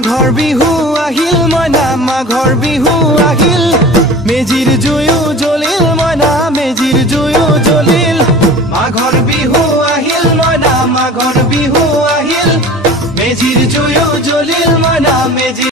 মাঘৰ বিহু আহিল মইনা মাঘৰ বিহু আহিল মেজিৰ জুয়ো জ্বলিল মইনা মেজিৰ জুয়ো জ্বলিল মাঘৰ বিহু আহিল মইনা মাঘৰ বিহু আহিল মেজিৰ জুয়ো জ্বলিল মইনা মেজিৰ